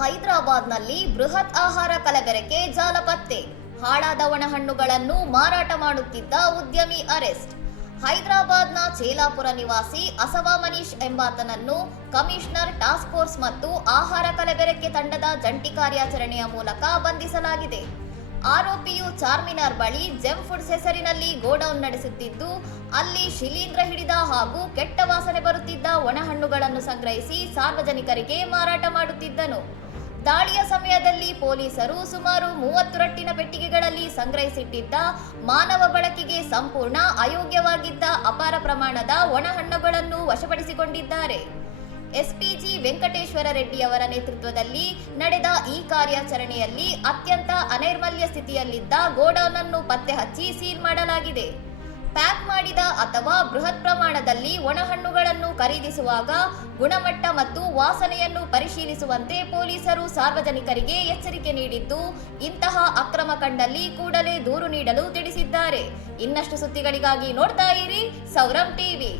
ಹೈದರಾಬಾದ್ನಲ್ಲಿ ಬೃಹತ್ ಆಹಾರ ಕಲಬೆರಕೆ ಜಾಲ ಪತ್ತೆ. ಹಾಳಾದ ಒಣಹಣ್ಣುಗಳನ್ನು ಮಾರಾಟ ಮಾಡುತ್ತಿದ್ದ ಉದ್ಯಮಿ ಅರೆಸ್ಟ್. ಹೈದರಾಬಾದ್ನ ಚೇಲಾಪುರ ನಿವಾಸಿ ಅಸವಾ ಮನೀಶ್ ಎಂಬಾತನನ್ನು ಕಮಿಷನರ್ ಟಾಸ್ಕ್ ಫೋರ್ಸ್ ಮತ್ತು ಆಹಾರ ಕಲಬೆರಕೆ ತಂಡದ ಜಂಟಿ ಕಾರ್ಯಾಚರಣೆಯ ಮೂಲಕ ಬಂಧಿಸಲಾಗಿದೆ. ಆರೋಪಿಯು ಚಾರ್ಮಿನಾರ್ ಬಳಿ ಜೆಮ್ ಫುಡ್ಸ್ ಹೆಸರಿನಲ್ಲಿ ಗೋಡೌನ್ ನಡೆಸುತ್ತಿದ್ದು, ಅಲ್ಲಿ ಶಿಲೀಂಧ್ರ ಹಿಡಿದ ಹಾಗೂ ಕೆಟ್ಟ ವಾಸನೆ ಬರುತ್ತಿದ್ದ ಒಣಹಣ್ಣುಗಳನ್ನು ಸಂಗ್ರಹಿಸಿ ಸಾರ್ವಜನಿಕರಿಗೆ ಮಾರಾಟ ಮಾಡುತ್ತಿದ್ದನು. ದಾಳಿಯ ಸಮಯದಲ್ಲಿ ಪೊಲೀಸರು ಸುಮಾರು 30 ರಟ್ಟಿನ ಪೆಟ್ಟಿಗೆಗಳಲ್ಲಿ ಸಂಗ್ರಹಿಸಿಟ್ಟಿದ್ದ ಮಾನವ ಬಳಕೆಗೆ ಸಂಪೂರ್ಣ ಅಯೋಗ್ಯವಾಗಿದ್ದ ಅಪಾರ ಪ್ರಮಾಣದ ಒಣಹಣ್ಣುಗಳನ್ನು ವಶಪಡಿಸಿಕೊಂಡಿದ್ದಾರೆ. ಎಸ್ಪಿಜಿ ವೆಂಕಟೇಶ್ವರ ರೆಡ್ಡಿ ಅವರ ನೇತೃತ್ವದಲ್ಲಿ ನಡೆದ ಈ ಕಾರ್ಯಾಚರಣೆಯಲ್ಲಿ ಅತ್ಯಂತ ಅನೈರ್ಮಲ್ಯ ಸ್ಥಿತಿಯಲ್ಲಿದ್ದ ಗೋಡೌನ್ ಅನ್ನು ಪತ್ತೆ ಹಚ್ಚಿ ಸೀಲ್ ಮಾಡಲಾಗಿದೆ. ಪ್ಯಾಕ್ ಮಾಡಿದ ಅಥವಾ ಬೃಹತ್ ಪ್ರಮಾಣದಲ್ಲಿ ಒಣಹಣ್ಣುಗಳನ್ನು ಖರೀದಿಸುವಾಗ ಗುಣಮಟ್ಟ ಮತ್ತು ವಾಸನೆಯನ್ನು ಪರಿಶೀಲಿಸುವಂತೆ ಪೊಲೀಸರು ಸಾರ್ವಜನಿಕರಿಗೆ ಎಚ್ಚರಿಕೆ ನೀಡಿದ್ದು, ಇಂತಹ ಅಕ್ರಮ ಕಂಡಲ್ಲಿ ಕೂಡಲೇ ದೂರು ನೀಡಲು ತಿಳಿಸಿದ್ದಾರೆ. ಇನ್ನಷ್ಟು ಸುದ್ದಿಗಳಿಗಾಗಿ ನೋಡ್ತಾ ಇರಿ ಸೌರಂ ಟಿವಿ.